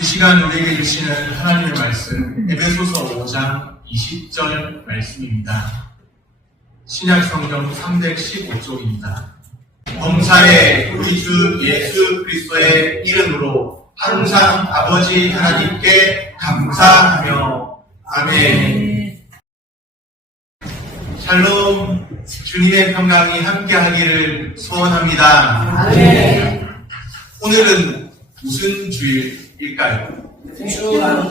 이 시간 우리에게 주시는 하나님의 말씀 에베소서 5장 20절 말씀입니다. 신약 성경 315쪽입니다. 범사에 우리 주 예수 그리스도의 이름으로 항상 아버지 하나님께 감사하며 아멘. 샬롬, 주님의 평강이 함께하기를 소원합니다. 아멘. 오늘은 무슨 주일일까요?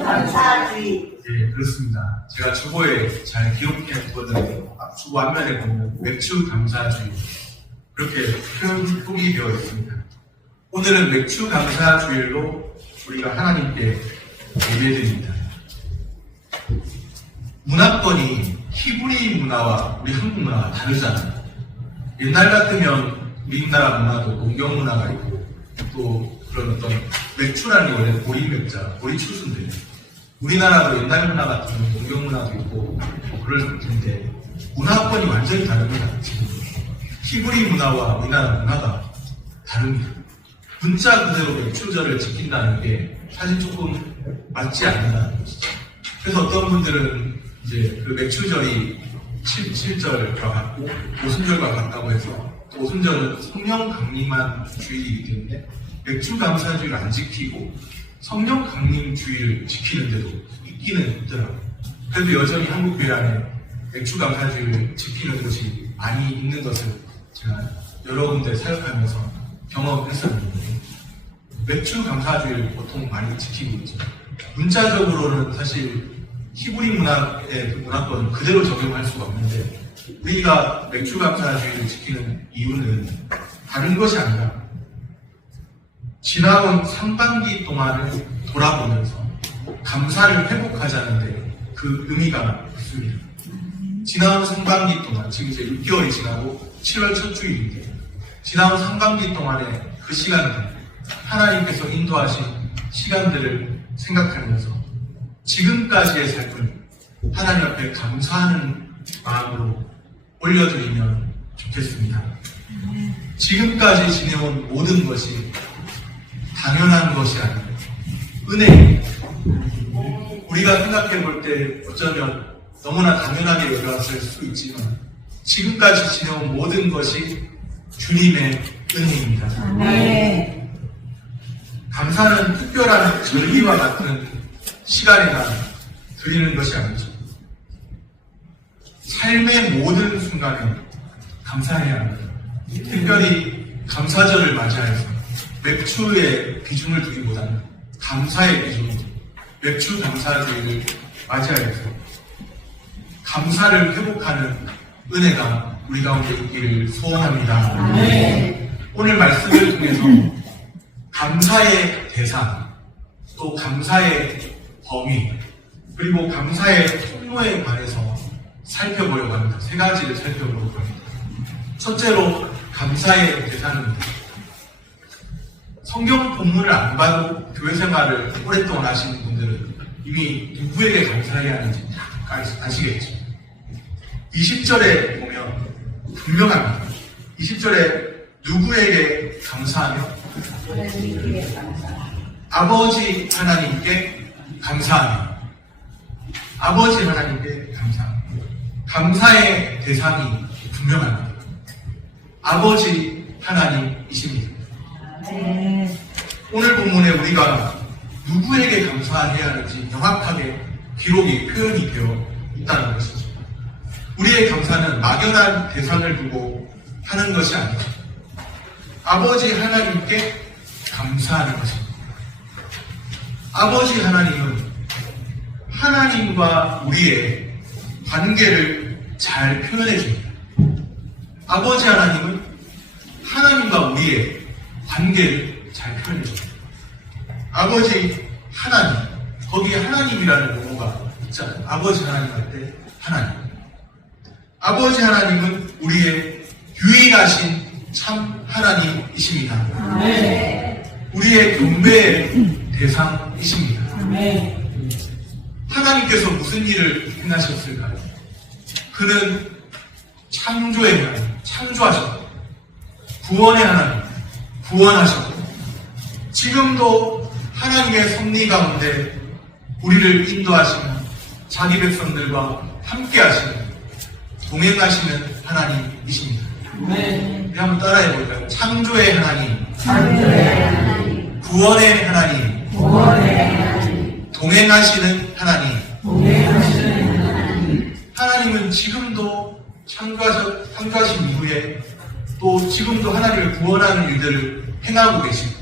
감사주의. 네, 그렇습니다. 제가 주보에 잘 기록해뒀거든요. 주보 앞면에 보면 맥주 감사주의 그렇게 표기 되어 있습니다. 오늘은 맥주 감사주일로 우리가 하나님께 예배드립니다. 문화권이 히브리 문화와 우리 한국 문화가 다르잖아요. 옛날 같으면 우리나라 문화도 농경 문화가 있고 또 그런 어떤 맥주라는 게 원래 보리 맥자, 보리 추수인데 우리나라도 옛날 문화 같은 농경 문화도 있고 뭐 그럴 텐데 문화권이 완전히 다릅니다. 지금 히브리 문화와 우리나라 문화가 다릅니다. 문자 그대로 맥주절을 지킨다는 게 사실 조금 맞지 않는다는 것이죠. 그래서 어떤 분들은 이제 그 맥주절이 7절과 같고 오순절과 같다고 해서 오순절은 성령 강림한 주일이기 때문에 맥주 감사주의를 안 지키고 성령 강림 주의를 지키는데도 있기는 있더라고요. 그래도 여전히 한국 교회 안에 맥주 감사주의를 지키는 곳이 많이 있는 것을 제가 여러 군데 사역하면서 경험했었는데 맥주 감사주의를 보통 많이 지키고 있죠. 문자적으로는 사실 히브리 문화의 그 문화권을 그대로 적용할 수가 없는데 우리가 맥주 감사주의를 지키는 이유는 다른 것이 아니라 지나온 상반기 동안을 돌아보면서 감사를 회복하자는데 그 의미가 있습니다. 지나온 상반기 동안, 지금 이제 6개월이 지나고 7월 첫 주일인데 지나온 상반기 동안의 그 시간들, 하나님께서 인도하신 시간들을 생각하면서 지금까지의 삶을 하나님 앞에 감사하는 마음으로 올려드리면 좋겠습니다. 지금까지 지내온 모든 것이 당연한 것이 아니라 은혜입니다. 우리가 생각해 볼 때 어쩌면 너무나 당연하게 여겨왔을 수 있지만 지금까지 지내온 모든 것이 주님의 은혜입니다. 아멘. 감사는 특별한 절기와 같은 시간이나 드리는 것이 아니죠. 삶의 모든 순간에 감사해야 합니다. 특별히 감사절을 맞이해서 맥주의 비중을 두기보다는 감사의 비중을 맥주 감사주의를 맞이하여서 감사를 회복하는 은혜가 우리 가운데 있기를 소원합니다. 아멘. 오늘 말씀을 통해서 감사의 대상, 또 감사의 범위, 그리고 감사의 통로에 관해서 살펴보려고 합니다. 세 가지를 살펴보려고 합니다. 첫째로 감사의 대상입니다. 성경 본문을 안 봐도 교회 생활을 오랫동안 하시는 분들은 이미 누구에게 감사해야 하는지 다 아시겠죠. 20절에 보면 분명합니다. 20절에 누구에게 감사하며? 하나님께 감사. 아버지 하나님께 감사하며. 아버지 하나님께 감사하며. 감사의 대상이 분명합니다. 아버지 하나님이십니다. 오늘 본문에 우리가 누구에게 감사해야 하는지 명확하게 기록이 표현이 되어 있다는 것이죠. 우리의 감사는 막연한 대상을 두고 하는 것이 아니죠. 아버지 하나님께 감사하는 것입니다. 아버지 하나님은 하나님과 우리의 관계를 잘 표현해 줍니다. 아버지 하나님은 하나님과 우리의 관계를 잘 표현해 줍니다. 아버지 하나님, 거기에 하나님이라는 용어가 있잖아요. 아버지 하나님 할 때 하나님. 아버지 하나님은 우리의 유일하신 참 하나님이십니다. 아멘. 우리의 경배의 대상이십니다. 아멘. 하나님께서 무슨 일을 행하셨을까요? 그는 창조의 하나님, 창조하셨고 구원의 하나님, 구원하셨고 지금도 하나님의 섭리 가운데 우리를 인도하시는 자기 백성들과 함께 하시는 동행하시는 하나님이십니다. 네. 한번 따라해 볼까요? 창조의 하나님, 창조의 하나님, 구원의 하나님, 구원의 하나님, 동행하시는 하나님. 동행하시는 하나님, 하나님은 지금도 창조하신 이후에 또 지금도 하나님을 구원하는 일들을 행하고 계시고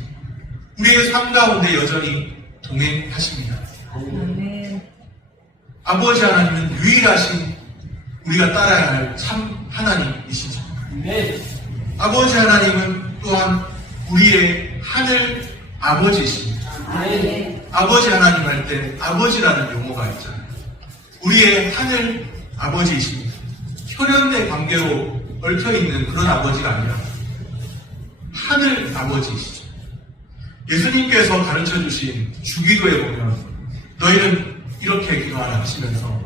우리의 삶 가운데 여전히 동행하십니다. 아멘. 아버지 하나님은 유일하신 우리가 따라야 할 참 하나님이시죠. 네. 아버지 하나님은 또한 우리의 하늘 아버지이십니다. 아멘. 아버지 하나님 할 때 아버지라는 용어가 있잖아요. 우리의 하늘 아버지이십니다. 혈연의 관계로 얽혀있는 그런 아버지가 아니라 하늘 아버지이시죠. 예수님께서 가르쳐주신 주기도에 보면 너희는 이렇게 기도하라 하시면서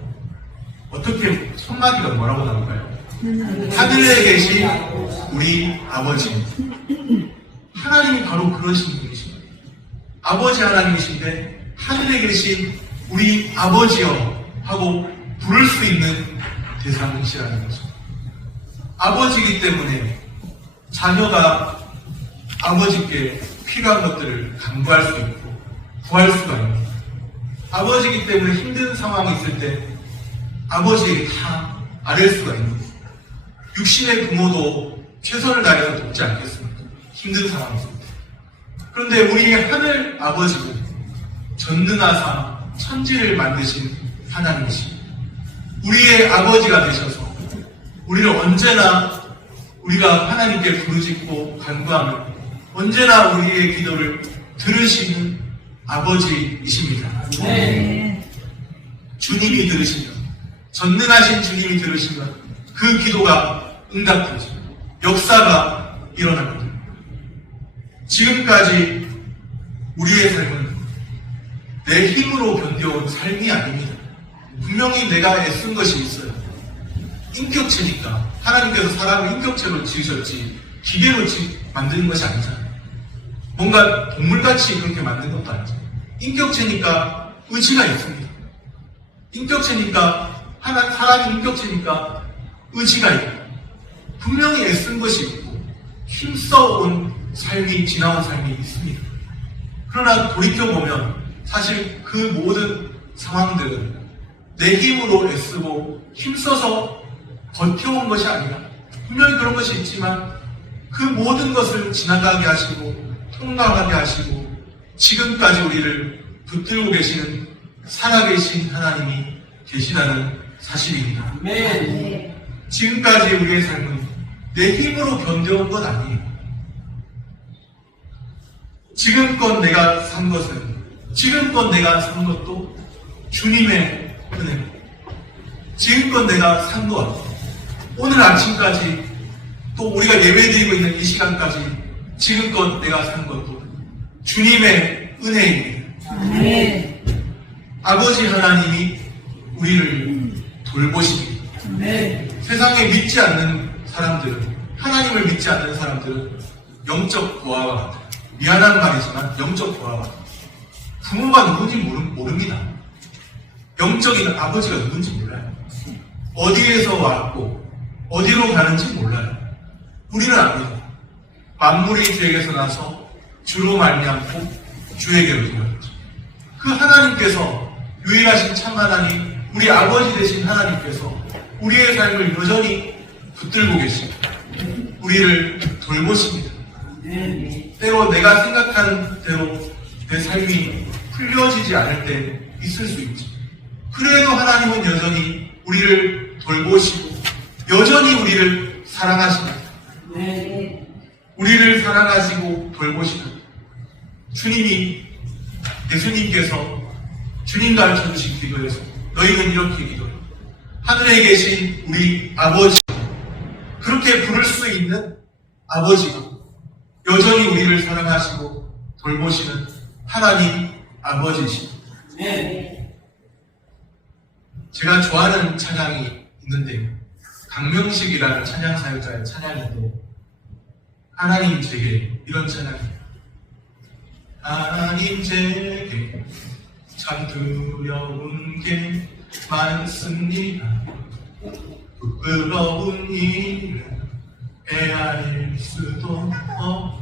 어떻게 첫마디가 뭐라고 나올까요? 하늘에 계신 우리 아버지. 하나님이 바로 그러신 분이십니다. 아버지 하나님이신데 하늘에 계신 우리 아버지여 하고 부를 수 있는 대상이시라는 거죠. 아버지이기 때문에 자녀가 아버지께 필요한 것들을 강구할 수 있고 구할 수가 있는 아버지이기 때문에 힘든 상황이 있을 때 아버지에게 다 아랠 수가 있는 거예요. 육신의 부모도 최선을 다해서 돕지 않겠습니까? 힘든 상황에서. 그런데 우리의 하늘 아버지는 전능하사 천지를 만드신 하나님이십니다. 우리의 아버지가 되셔서 우리를 언제나 우리가 하나님께 부르짖고 간구하면 언제나 우리의 기도를 들으시는 아버지이십니다. 네. 주님이 들으시면 전능하신 주님이 들으시면 그 기도가 응답되죠. 역사가 일어납니다. 지금까지 우리의 삶은 내 힘으로 견뎌온 삶이 아닙니다. 분명히 내가 애쓴 것이 있어요. 인격체니까 하나님께서 사람을 인격체로 지으셨지 기계로 만드는 것이 아니잖아요. 뭔가 동물같이 그렇게 만든 것도 아니죠. 인격체니까 의지가 있습니다. 인격체니까 사람이 인격체니까 의지가 있고 분명히 애쓴 것이 있고 힘써온 삶이 지나온 삶이 있습니다. 그러나 돌이켜보면 사실 그 모든 상황들은 내 힘으로 애쓰고 힘써서 버텨온 것이 아니라 분명히 그런 것이 있지만 그 모든 것을 지나가게 하시고 통과하게 하시고 지금까지 우리를 붙들고 계시는 살아계신 하나님이 계시다는 사실입니다. 네. 지금까지 우리의 삶은 내 힘으로 견뎌온 것 아니에요. 지금껏 내가 산 것도 주님의 은혜. 지금껏 내가 산 것, 오늘 아침까지 또 우리가 예배드리고 있는 이 시간까지 지금껏 내가 산 것도 주님의 은혜입니다. 네. 아버지 하나님이 우리를 돌보십니다. 네. 세상에 믿지 않는 사람들은, 하나님을 믿지 않는 사람들은 영적 부하와 같아요. 미안한 말이지만 영적 부하와 같아요. 부모가 누군지 모릅니다. 영적인 아버지가 누군지 몰라요. 어디에서 왔고 어디로 가는지 몰라요. 우리는 압니다. 만물이 주에게서 나서 주로 말미암고 주에게로 돌아가죠. 그 하나님께서 유일하신 참 하나님, 우리 아버지 되신 하나님께서 우리의 삶을 여전히 붙들고 계십니다. 우리를 돌보십니다. 네. 때로 내가 생각하는 대로 내 삶이 풀려지지 않을 때 있을 수 있죠. 그래도 하나님은 여전히 우리를 돌보시고 여전히 우리를 사랑하십니다. 네. 우리를 사랑하시고 돌보시는 주님이, 예수님께서 주님 가르쳐주신 기도에서 너희는 이렇게 기도해. 하늘에 계신 우리 아버지, 그렇게 부를 수 있는 아버지고 여전히 우리를 사랑하시고 돌보시는 하나님 아버지이십니다. 네. 제가 좋아하는 찬양이 있는데 강명식이라는 찬양 사역자의 찬양인데 하나님 제게 이런 찬양입니다. 하나님 제게 참 두려운 게 많습니다. 부끄러운 일을 헤아릴 수도 없고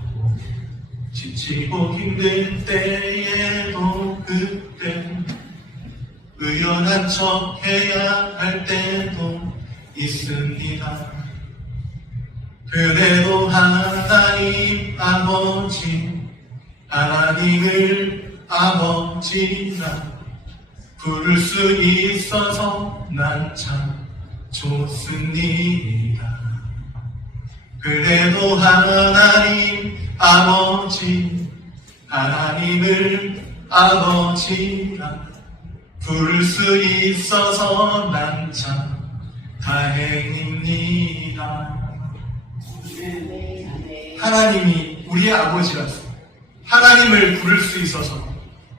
지치고 힘들 때에도 그때 의연한 척 해야 할 때도 있습니다. 그래도 하나님 아버지 하나님을 아버지라 부를 수 있어서 난 참 좋습니다. 그래도 하나님 아버지 하나님을 아버지라 부를 수 있어서 난 참 다행입니다. 하나님이 우리의 아버지라서 하나님을 부를 수 있어서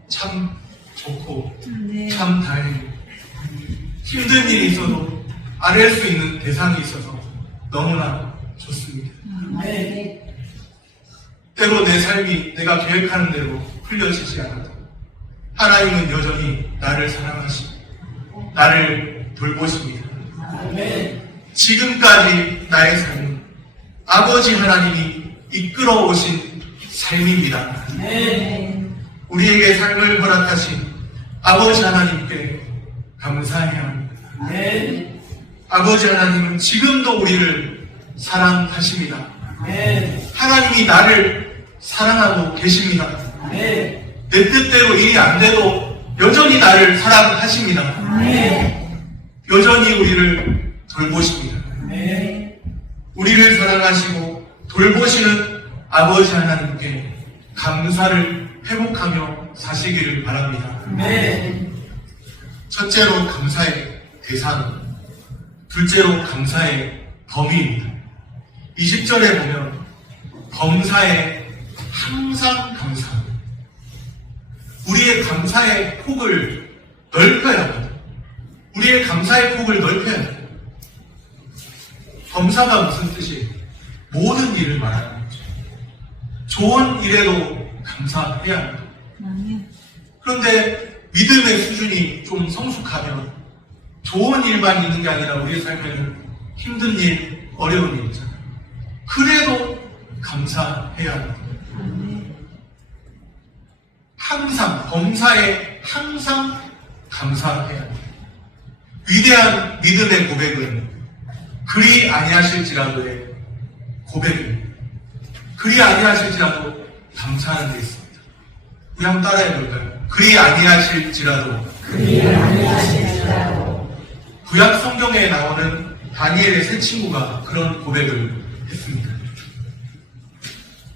참 좋고 참 다행이고 힘든 일이 있어도 아랠 수 있는 대상이 있어서 너무나 좋습니다. 때로 내 삶이 내가 계획하는 대로 풀려지지 않아도 하나님은 여전히 나를 사랑하시고 나를 돌보십니다. 지금까지 나의 삶은 아버지 하나님이 이끌어 오신 삶입니다. 우리에게 삶을 허락하신 아버지 하나님께 감사해야 합니다. 아버지 하나님은 지금도 우리를 사랑하십니다. 하나님이 나를 사랑하고 계십니다. 내 뜻대로 일이 안 돼도 여전히 나를 사랑하십니다. 여전히 우리를 돌보십니다. 우리를 사랑하시고 돌보시는 아버지 하나님께 감사를 회복하며 사시기를 바랍니다. 첫째로 감사의 대상, 둘째로 감사의 범위입니다. 20절에 보면 범사에 항상 감사. 우리의 감사의 폭을 넓혀야 합니다. 우리의 감사의 폭을 넓혀야 합니다. 범사가 무슨 뜻이에요? 모든 일을 말하는 거죠. 좋은 일에도 감사해야 합니다. 그런데 믿음의 수준이 좀 성숙하면 좋은 일만 있는 게 아니라 우리의 삶에는 힘든 일, 어려운 일 있잖아요. 그래도 감사해야 합니다. 항상, 범사에 항상 감사해야 합니다. 위대한 믿음의 고백은 그리 아니하실지라도의 고백입니다. 그리 아니하실지라도 감사하는 데 있습니다. 우리 한번 따라해 볼까요? 그리 아니하실지라도. 구약 성경에 나오는 다니엘의 세 친구가 그런 고백을 했습니다.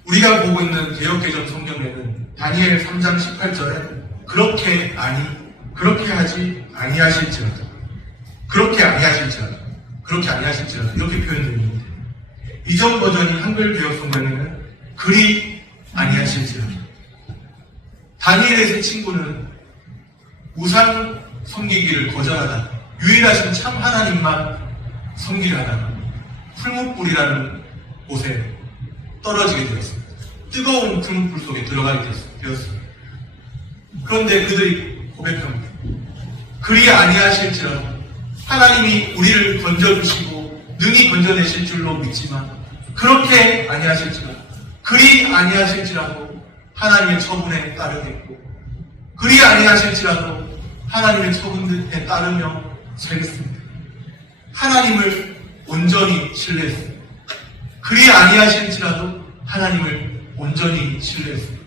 우리가 보고 있는 개역개정 성경에는 다니엘 3장 18절에 그렇게 하지 아니하실지라도 그렇게 아니하실지라도 이렇게 표현되어 있는데 이전 버전인 한글 개역 성경에는 그리 아니하실지라도 다니엘의 세 친구는 우상 섬기기를 거절하다 유일하신 참 하나님만 섬기려 하다가 풀무불이라는 곳에 떨어지게 되었습니다. 뜨거운 풀무불 속에 들어가게 되었습니다. 그런데 그들이 고백합니다. 그리 아니하실지라도 하나님이 우리를 건져주시고 능히 건져내실 줄로 믿지만 그렇게 아니하실지라도 그리 아니하실지라도 하나님의 처분에 따르겠고 그리 아니하실지라도 하나님의 처분에 따르며 살겠습니다. 하나님을 온전히 신뢰했습니다. 그리 아니하실지라도 하나님을 온전히 신뢰했습니다.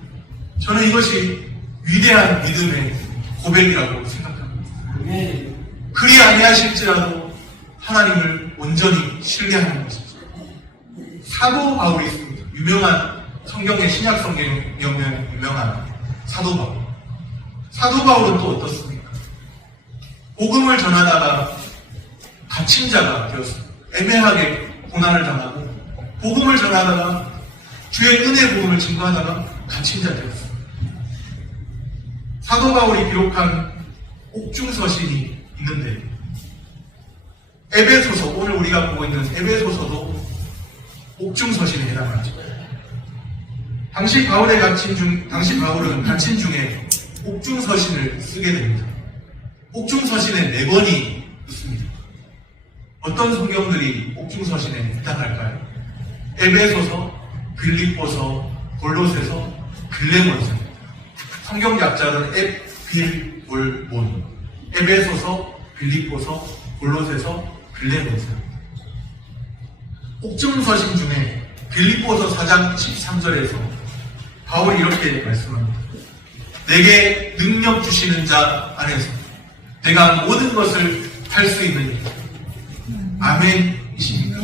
저는 이것이 위대한 믿음의 고백이라고 생각합니다. 그리 아니하실지라도 하나님을 온전히 신뢰하는 것이죠. 사도 바울이 있습니다. 유명한 성경의 신약 성경에 유명한 사도 바울. 사도 바울은 또 어떻습니까? 복음을 전하다가 갇힌 자가 되었습니다. 애매하게 고난을 당하고 복음을 전하다가 주의 은혜 복음을 증거하다가 갇힌 자 되었습니다. 사도 바울이 기록한 옥중서신이 있는데 에베소서, 오늘 우리가 보고 있는 에베소서도 옥중서신에 해당하죠. 당시 바울은 갇힌 중에 옥중서신을 쓰게 됩니다. 옥중서신에 4권이 있습니다. 어떤 성경들이 옥중서신에 해당할까요? 에베소서, 빌립보서, 골로새서, 빌레몬서. 성경약자는 에필볼몬, 에베소서, 빌립보서, 골로새서, 빌레몬서. 옥중서신 중에 빌립보서 4장 13절에서 바울이 이렇게 말씀합니다. 내게 능력 주시는 자 안에서 내가 모든 것을 할 수 있느니. 아멘이십니까?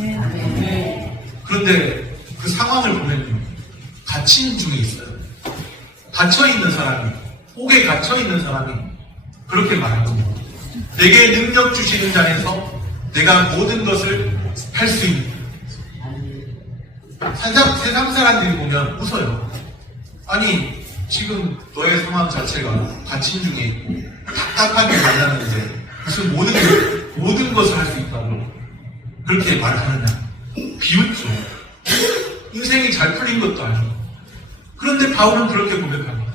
그런데 그 상황을 보면요, 갇힌 중에 있어요. 갇혀있는 사람이, 옥에 갇혀있는 사람이 그렇게 말하거든요. 내게 능력 주시는 자에서 내가 모든 것을 할 수 있는. 세상 사람들이 보면 웃어요. 아니, 지금 너의 상황 자체가 갇힌 중에 있고 답답하게 만나는데 무슨 모든 것을 할 수 있다고 그렇게 말하느냐. 비웃죠. 인생이 잘 풀린 것도 아니고. 그런데 바울은 그렇게 고백합니다.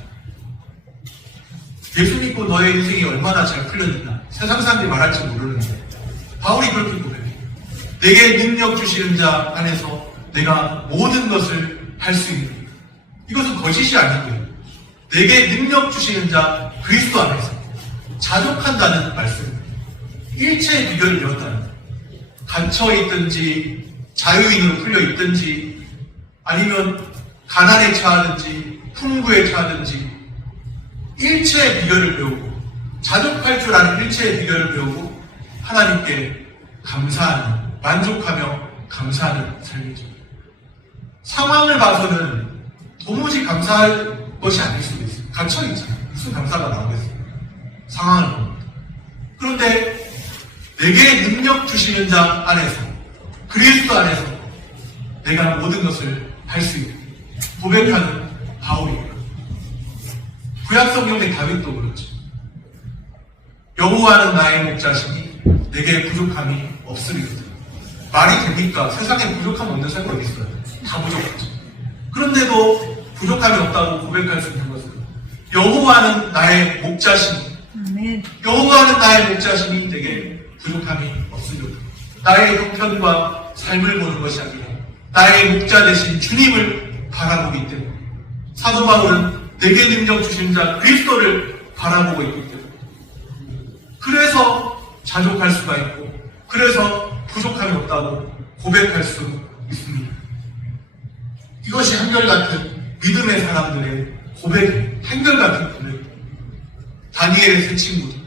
예수 믿고 너의 인생이 얼마나 잘 풀렸느냐. 세상 사람들이 말할지 모르는데 바울이 그렇게 고백해요. 내게 능력 주시는 자 안에서 내가 모든 것을 할 수 있는. 이것은 거짓이 아니고요. 내게 능력 주시는 자 그리스도 안에서 자족한다는 말씀입니다. 일체의 비결을 배웠다는 거예요. 갇혀있든지 자유인으로 풀려있든지 아니면 가난에 처하든지 풍부에 처하든지 일체의 비결을 배우고 자족할 줄 아는 일체의 비결을 배우고 하나님께 감사하는, 만족하며 감사하는 삶이죠. 상황을 봐서는 도무지 감사할 것이 아닐 수도 있어요. 갇혀있잖아요. 무슨 감사가 나오겠어요. 상황을 보면. 그런데 내게 능력 주시는 자 안에서, 그리스도 안에서 내가 모든 것을 할 수 있는 고백하는 바울이에요. 구약성경의 다윗도 그렇죠. 여호와는 나의 목자시니 내게 부족함이 없으리로다. 말이 됩니까? 세상에 부족함 없는 사람이 어디 있어요? 다 부족하죠. 그런데도 부족함이 없다고 고백할 수 있는 것은 여호와는 나의 목자시니, 여호와는 나의 목자시니 내게 부족함이 없으리로다. 나의 형편과 삶을 보는 것이 아니라 나의 목자 되신 주님을 바라보기 때문에, 사도 바울은 내게 능력 주신 자 그리스도를 바라보고 있기 때문에, 그래서 자족할 수가 있고, 그래서 부족함이 없다고 고백할 수 있습니다. 이것이 한결같은 믿음의 사람들의 고백, 한결같은 고백. 다니엘의 세 친구들,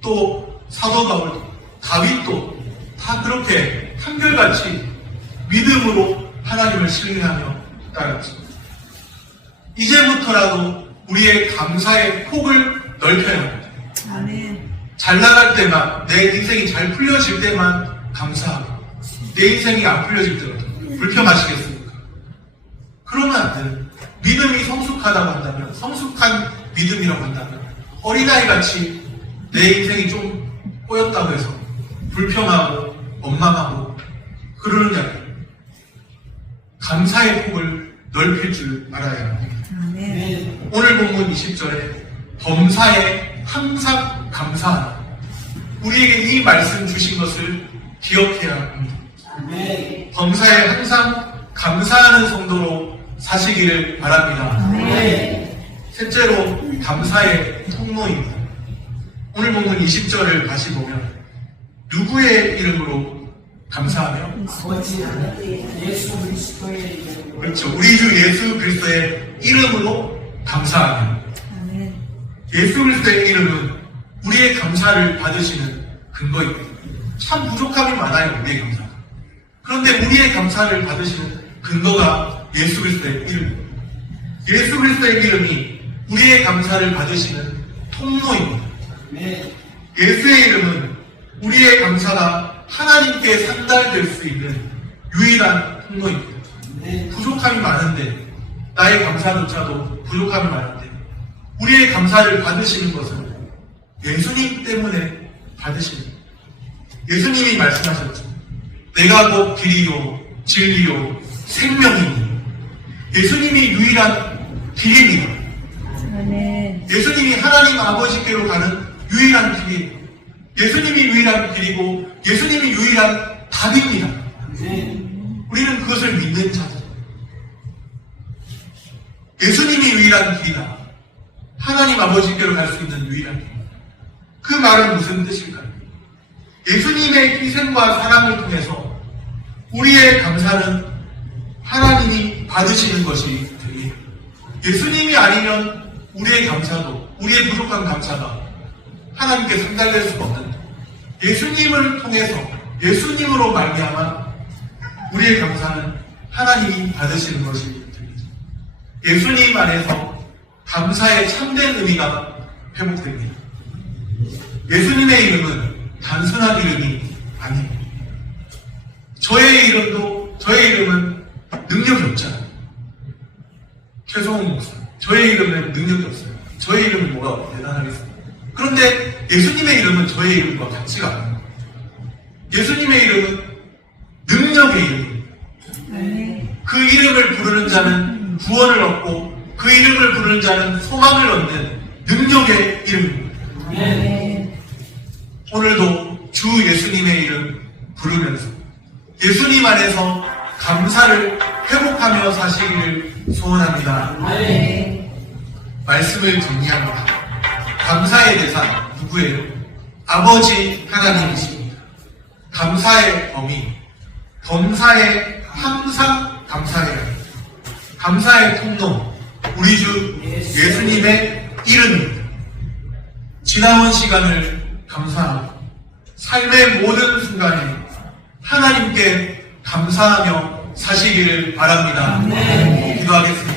또 사도 바울, 다윗도 다 그렇게 한결같이 믿음으로 하나님을 신뢰하며 따랐죠. 이제부터라도 우리의 감사의 폭을 넓혀야 합니다. 잘 나갈 때만, 내 인생이 잘 풀려질 때만 감사하고, 내 인생이 안 풀려질 때는 불평하시겠습니까? 그러면 안 돼요. 믿음이 성숙하다고 한다면, 성숙한 믿음이라고 한다면, 어린아이같이 내 인생이 좀 꼬였다고 해서 불평하고 원망하고 그러는 게 아니에요. 감사의 폭을 넓힐 줄 알아야 합니다. 오늘 본문 20절에 범사에 항상 감사하라. 우리에게 이 말씀 주신 것을 기억해야 합니다. 범사에 항상 감사하는 성도로 사시기를 바랍니다. 셋째로 감사의 통로입니다. 오늘 본문 20절을 다시 보면 누구의 이름으로 감사하며? 예수 그리스도의 이름으로. 그렇죠. 우리 주 예수 그리스도의 이름으로 감사하며. 예수 그리스도의 이름은 우리의 감사를 받으시는 근거입니다. 참 부족함이 많아요, 우리의 감사가. 그런데 우리의 감사를 받으시는 근거가 예수 그리스도의 이름입니다. 예수 그리스도의 이름이 우리의 감사를 받으시는 통로입니다. 예수의 이름은 우리의 감사가 하나님께 상달될 수 있는 유일한 통로입니다. 부족함이 많은데, 나의 감사조차도 부족함이 많은데, 우리의 감사를 받으시는 것은 예수님 때문에 받으시는 거예요. 예수님이 말씀하셨죠. 내가 곧 길이요 진리요 생명이니 예수님이 유일한 길입니다. 아멘. 예수님이 하나님 아버지께로 가는 유일한 길이에요. 예수님이 유일한 길이고 예수님이 유일한 답입니다. 우리는 그것을 믿는 자들. 예수님이 유일한 길이다. 하나님 아버지께로 갈 수 있는 유일한 길. 그 말은 무슨 뜻일까요? 예수님의 희생과 사랑을 통해서 우리의 감사는 하나님이 받으시는 것이 됩니다. 예수님이 아니면 우리의 감사도, 우리의 부족한 감사가 하나님께 상달될 수가 없는데, 예수님을 통해서, 예수님으로 말미암아 우리의 감사는 하나님이 받으시는 것이 됩니다. 예수님 안에서 감사의 참된 의미가 회복됩니다. 예수님의 이름은 단순한 이름이 아닙니다. 저의 이름은 능력이 없잖아요. 최성훈 목사. 저의 이름은 능력이 없어요. 저의 이름은 뭐가 대단하겠습니까? 그런데 예수님의 이름은 저의 이름과 같지가 않아요. 예수님의 이름은 능력의 이름입니다. 그 이름을 부르는 자는 구원을 얻고 그 이름을 부르는 자는 소망을 얻는 능력의 이름입니다. 오늘도 주 예수님의 이름 부르면서 예수님 안에서 감사를 회복하며 사시기를 소원합니다. 말씀을 정리합니다. 감사의 대상 누구예요? 아버지 하나님이십니다. 감사의 범위, 범사에 항상 감사해야 합니다. 감사의 통로, 우리 주 예수님의 이름입니다. 지나온 시간을 감사하고 삶의 모든 순간에 하나님께 감사하며 사시기를 바랍니다. 기도하겠습니다.